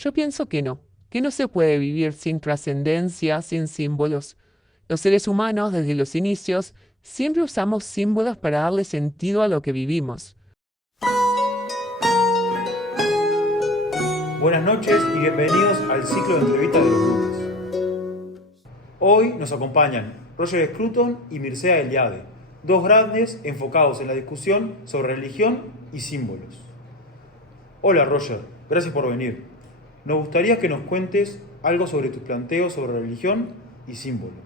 Yo pienso que no se puede vivir sin trascendencia, sin símbolos. Los seres humanos, desde los inicios, siempre usamos símbolos para darle sentido a lo que vivimos. Buenas noches y bienvenidos al ciclo de entrevistas de los lunes. Hoy nos acompañan Roger Scruton y Mircea Eliade, dos grandes enfocados en la discusión sobre religión y símbolos. Hola Roger, gracias por venir. Nos gustaría que nos cuentes algo sobre tus planteos sobre religión y símbolos.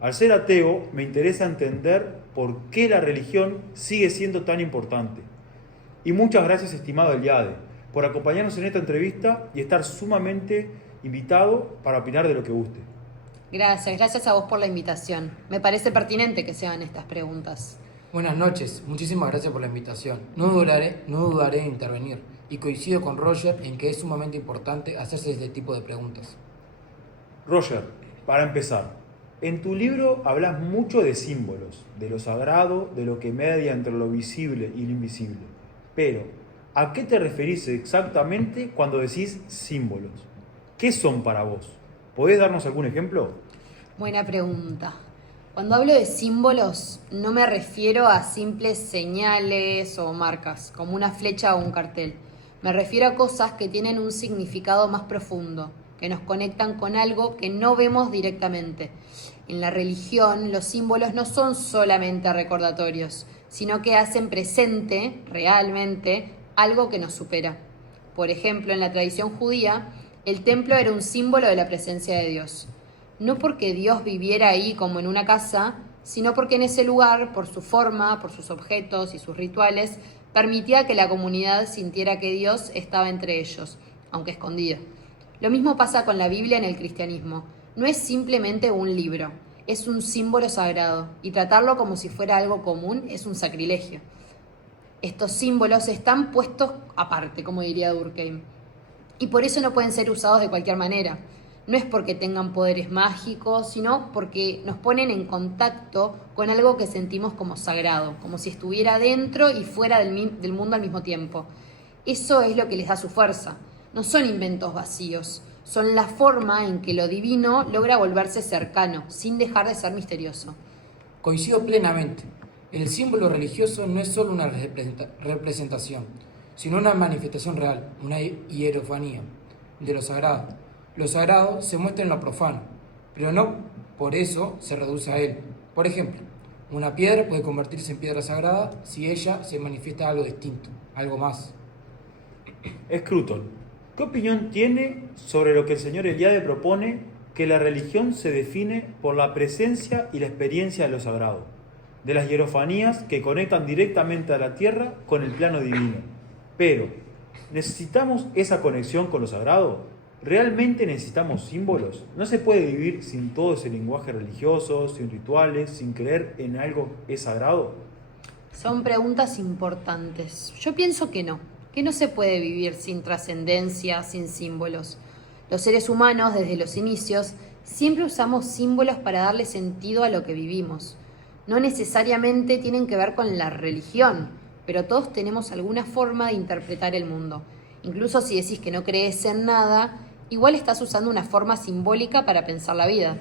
Al ser ateo, me interesa entender por qué la religión sigue siendo tan importante. Y muchas gracias, estimado Eliade, por acompañarnos en esta entrevista y estar sumamente invitado para opinar de lo que guste. Gracias a vos por la invitación. Me parece pertinente que se hagan estas preguntas. Buenas noches, muchísimas gracias por la invitación. No dudaré en intervenir y coincido con Roger en que es sumamente importante hacerse este tipo de preguntas. Roger, para empezar, en tu libro hablas mucho de símbolos, de lo sagrado, de lo que media entre lo visible y lo invisible. Pero, ¿a qué te referís exactamente cuando decís símbolos? ¿Qué son para vos? ¿Podés darnos algún ejemplo? Buena pregunta. Cuando hablo de símbolos, no me refiero a simples señales o marcas, como una flecha o un cartel. Me refiero a cosas que tienen un significado más profundo, que nos conectan con algo que no vemos directamente. En la religión, los símbolos no son solamente recordatorios, sino que hacen presente, realmente, algo que nos supera. Por ejemplo, en la tradición judía, el templo era un símbolo de la presencia de Dios. No porque Dios viviera ahí como en una casa, sino porque en ese lugar, por su forma, por sus objetos y sus rituales, permitía que la comunidad sintiera que Dios estaba entre ellos, aunque escondido. Lo mismo pasa con la Biblia en el cristianismo. No es simplemente un libro, es un símbolo sagrado, y tratarlo como si fuera algo común es un sacrilegio. Estos símbolos están puestos aparte, como diría Durkheim, y por eso no pueden ser usados de cualquier manera. No es porque tengan poderes mágicos, sino porque nos ponen en contacto con algo que sentimos como sagrado, como si estuviera dentro y fuera del mundo al mismo tiempo. Eso es lo que les da su fuerza. No son inventos vacíos, son la forma en que lo divino logra volverse cercano, sin dejar de ser misterioso. Coincido plenamente. El símbolo religioso no es solo una representación, sino una manifestación real, una hierofanía de lo sagrado. Lo sagrado se muestra en lo profano, pero no por eso se reduce a él. Por ejemplo, una piedra puede convertirse en piedra sagrada si ella se manifiesta algo distinto, algo más. Scruton, ¿qué opinión tiene sobre lo que el señor Eliade propone que la religión se define por la presencia y la experiencia de lo sagrado, de las hierofanías que conectan directamente a la tierra con el plano divino? Pero, ¿necesitamos esa conexión con lo sagrado? ¿Realmente necesitamos símbolos? ¿No se puede vivir sin todo ese lenguaje religioso, sin rituales, sin creer en algo es sagrado? Son preguntas importantes. Yo pienso que no se puede vivir sin trascendencia, sin símbolos. Los seres humanos, desde los inicios, siempre usamos símbolos para darle sentido a lo que vivimos. No necesariamente tienen que ver con la religión, pero todos tenemos alguna forma de interpretar el mundo. Incluso si decís que no crees en nada, igual estás usando una forma simbólica para pensar la vida.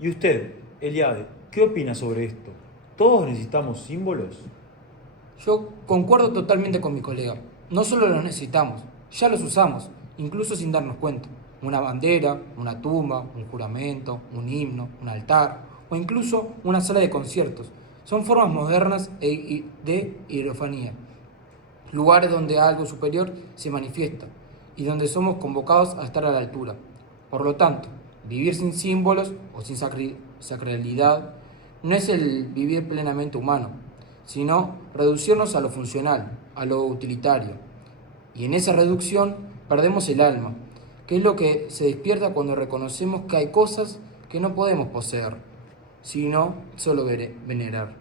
¿Y usted, Eliade, qué opina sobre esto? ¿Todos necesitamos símbolos? Yo concuerdo totalmente con mi colega. No solo los necesitamos, ya los usamos, incluso sin darnos cuenta. Una bandera, una tumba, un juramento, un himno, un altar o incluso una sala de conciertos. Son formas modernas de hierofanía, lugares donde algo superior se manifiesta y donde somos convocados a estar a la altura. Por lo tanto, vivir sin símbolos o sin sacralidad no es el vivir plenamente humano, sino reducirnos a lo funcional, a lo utilitario. Y en esa reducción perdemos el alma, que es lo que se despierta cuando reconocemos que hay cosas que no podemos poseer, sino solo venerar.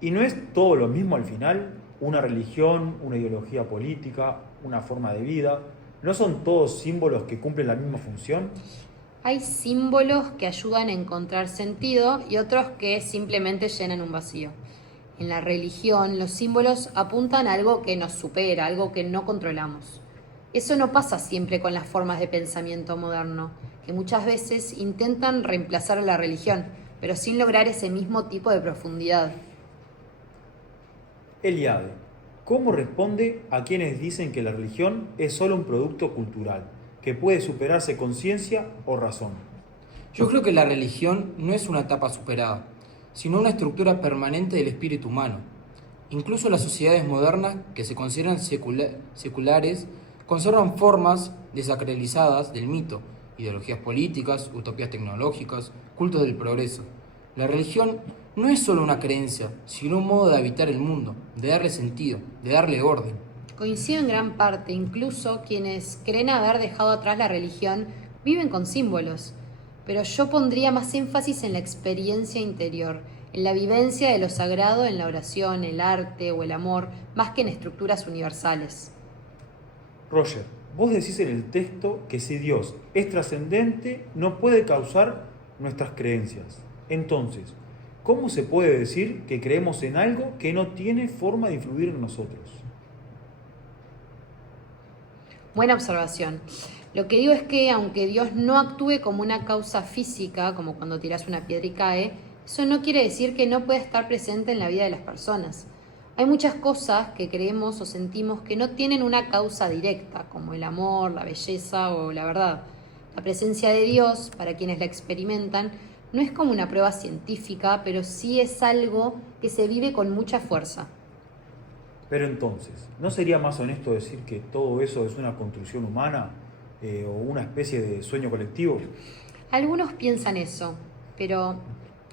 ¿Y no es todo lo mismo al final? Una religión, una ideología política, una forma de vida, ¿no son todos símbolos que cumplen la misma función? Hay símbolos que ayudan a encontrar sentido y otros que simplemente llenan un vacío. En la religión, los símbolos apuntan a algo que nos supera, algo que no controlamos. Eso no pasa siempre con las formas de pensamiento moderno, que muchas veces intentan reemplazar a la religión, pero sin lograr ese mismo tipo de profundidad. Eliade, ¿cómo responde a quienes dicen que la religión es solo un producto cultural, que puede superarse con ciencia o razón? Yo creo que la religión no es una etapa superada, sino una estructura permanente del espíritu humano. Incluso las sociedades modernas, que se consideran seculares, conservan formas desacralizadas del mito, ideologías políticas, utopías tecnológicas, cultos del progreso. La religión no es solo una creencia, sino un modo de habitar el mundo, de darle sentido, de darle orden. Coincido en gran parte, incluso quienes creen haber dejado atrás la religión viven con símbolos, pero yo pondría más énfasis en la experiencia interior, en la vivencia de lo sagrado en la oración, el arte o el amor, más que en estructuras universales. Roger, vos decís en el texto que si Dios es trascendente, no puede causar nuestras creencias. Entonces, ¿cómo se puede decir que creemos en algo que no tiene forma de influir en nosotros? Buena observación. Lo que digo es que aunque Dios no actúe como una causa física, como cuando tiras una piedra y cae, eso no quiere decir que no pueda estar presente en la vida de las personas. Hay muchas cosas que creemos o sentimos que no tienen una causa directa, como el amor, la belleza o la verdad. La presencia de Dios, para quienes la experimentan, no es como una prueba científica, pero sí es algo que se vive con mucha fuerza. Pero entonces, ¿no sería más honesto decir que todo eso es una construcción humana o una especie de sueño colectivo? Algunos piensan eso, pero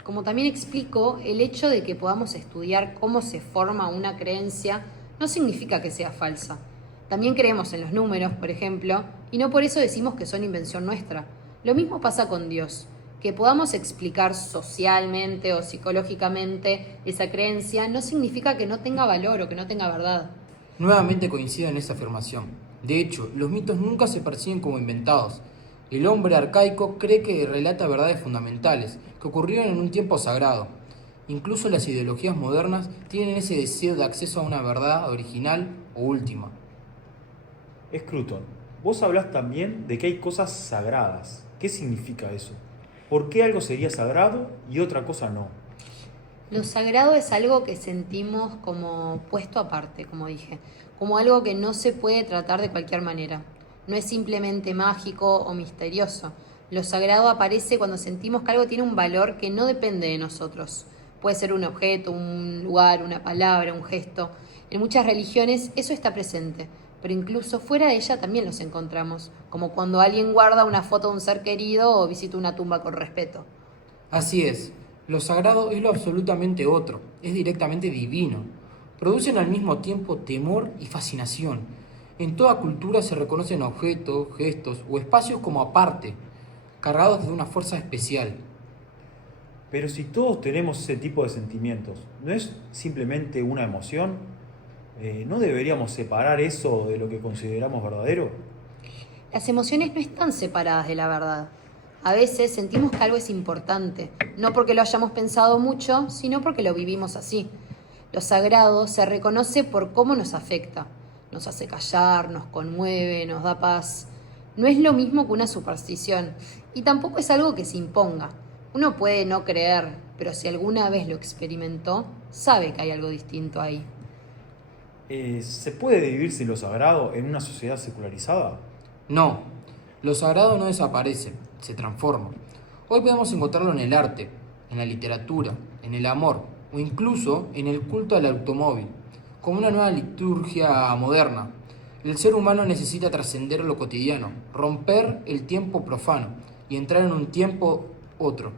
como también explico, el hecho de que podamos estudiar cómo se forma una creencia no significa que sea falsa. También creemos en los números, por ejemplo, y no por eso decimos que son invención nuestra. Lo mismo pasa con Dios. Que podamos explicar socialmente o psicológicamente esa creencia no significa que no tenga valor o que no tenga verdad. Nuevamente coincido en esa afirmación. De hecho, los mitos nunca se perciben como inventados. El hombre arcaico cree que relata verdades fundamentales, que ocurrieron en un tiempo sagrado. Incluso las ideologías modernas tienen ese deseo de acceso a una verdad original o última. Scruton, vos hablás también de que hay cosas sagradas. ¿Qué significa eso? ¿Por qué algo sería sagrado y otra cosa no? Lo sagrado es algo que sentimos como puesto aparte, como dije, como algo que no se puede tratar de cualquier manera. No es simplemente mágico o misterioso. Lo sagrado aparece cuando sentimos que algo tiene un valor que no depende de nosotros. Puede ser un objeto, un lugar, una palabra, un gesto. En muchas religiones eso está presente, pero incluso fuera de ella también los encontramos, como cuando alguien guarda una foto de un ser querido o visita una tumba con respeto. Así es, lo sagrado es lo absolutamente otro, es directamente divino. Producen al mismo tiempo temor y fascinación. En toda cultura se reconocen objetos, gestos o espacios como aparte, cargados de una fuerza especial. Pero si todos tenemos ese tipo de sentimientos, ¿no es simplemente una emoción? ¿No deberíamos separar eso de lo que consideramos verdadero? Las emociones no están separadas de la verdad. A veces sentimos que algo es importante, no porque lo hayamos pensado mucho, sino porque lo vivimos así. Lo sagrado se reconoce por cómo nos afecta. Nos hace callar, nos conmueve, nos da paz. No es lo mismo que una superstición y tampoco es algo que se imponga. Uno puede no creer, pero si alguna vez lo experimentó, sabe que hay algo distinto ahí. ¿Se puede vivir sin lo sagrado en una sociedad secularizada? No, lo sagrado no desaparece, se transforma. Hoy podemos encontrarlo en el arte, en la literatura, en el amor o incluso en el culto al automóvil, como una nueva liturgia moderna. El ser humano necesita trascender lo cotidiano, romper el tiempo profano y entrar en un tiempo otro.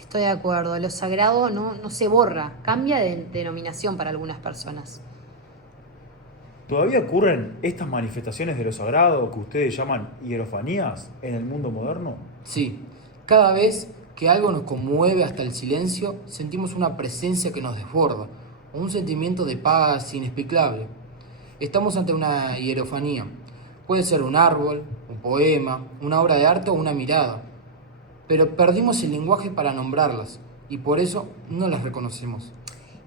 Estoy de acuerdo, lo sagrado no se borra, cambia de denominación para algunas personas. ¿Todavía ocurren estas manifestaciones de lo sagrado que ustedes llaman hierofanías en el mundo moderno? Sí, cada vez que algo nos conmueve hasta el silencio, sentimos una presencia que nos desborda, o un sentimiento de paz inexplicable. Estamos ante una hierofanía. Puede ser un árbol, un poema, una obra de arte o una mirada. Pero perdimos el lenguaje para nombrarlas, y por eso no las reconocemos.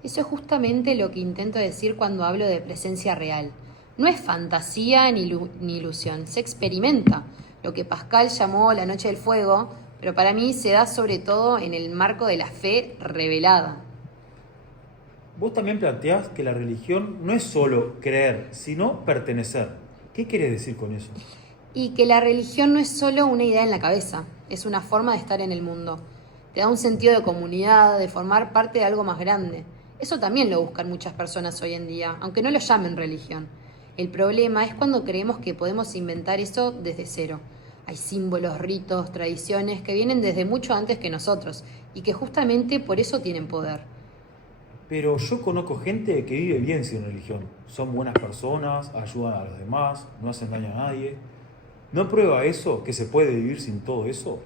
Eso es justamente lo que intento decir cuando hablo de presencia real. No es fantasía ni ilusión, se experimenta. Lo que Pascal llamó la noche del fuego, pero para mí se da sobre todo en el marco de la fe revelada. Vos también planteás que la religión no es solo creer, sino pertenecer. ¿Qué querés decir con eso? Y que la religión no es solo una idea en la cabeza, es una forma de estar en el mundo. Te da un sentido de comunidad, de formar parte de algo más grande. Eso también lo buscan muchas personas hoy en día, aunque no lo llamen religión. El problema es cuando creemos que podemos inventar eso desde cero. Hay símbolos, ritos, tradiciones que vienen desde mucho antes que nosotros y que justamente por eso tienen poder. Pero yo conozco gente que vive bien sin religión. Son buenas personas, ayudan a los demás, no hacen daño a nadie. ¿No prueba eso que se puede vivir sin todo eso?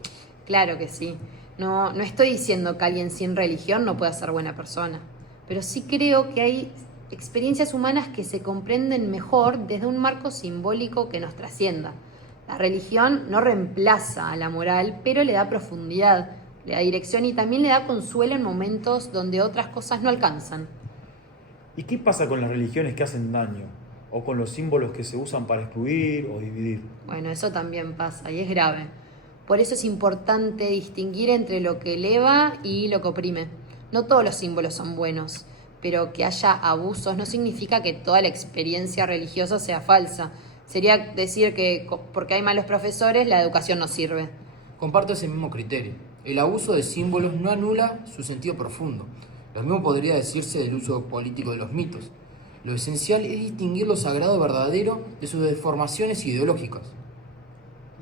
Claro que sí. No estoy diciendo que alguien sin religión no pueda ser buena persona, pero sí creo que hay experiencias humanas que se comprenden mejor desde un marco simbólico que nos trascienda. La religión no reemplaza a la moral, pero le da profundidad, le da dirección y también le da consuelo en momentos donde otras cosas no alcanzan. ¿Y qué pasa con las religiones que hacen daño? ¿O con los símbolos que se usan para excluir o dividir? Bueno, eso también pasa y es grave. Por eso es importante distinguir entre lo que eleva y lo que oprime. No todos los símbolos son buenos, pero que haya abusos no significa que toda la experiencia religiosa sea falsa. Sería decir que porque hay malos profesores, la educación no sirve. Comparto ese mismo criterio. El abuso de símbolos no anula su sentido profundo. Lo mismo podría decirse del uso político de los mitos. Lo esencial es distinguir lo sagrado verdadero de sus deformaciones ideológicas.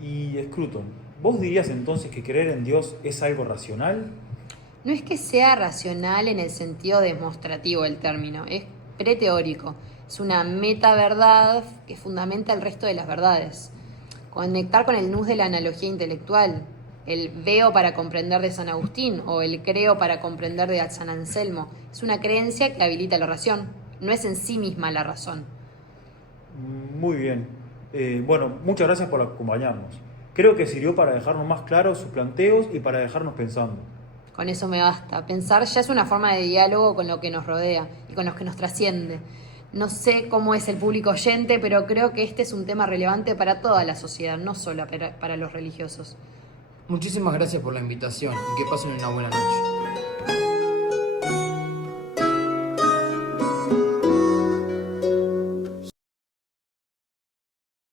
Y Scruton, ¿vos dirías entonces que creer en Dios es algo racional? No es que sea racional en el sentido demostrativo del término, es preteórico. Es una metaverdad que fundamenta el resto de las verdades. Conectar con el nus de la analogía intelectual, el veo para comprender de San Agustín o el creo para comprender de San Anselmo, es una creencia que habilita la razón, no es en sí misma la razón. Muy bien. Bueno, muchas gracias por acompañarnos. Creo que sirvió para dejarnos más claros sus planteos y para dejarnos pensando. Con eso me basta. Pensar ya es una forma de diálogo con lo que nos rodea y con lo que nos trasciende. No sé cómo es el público oyente, pero creo que este es un tema relevante para toda la sociedad, no solo para los religiosos. Muchísimas gracias por la invitación y que pasen una buena noche.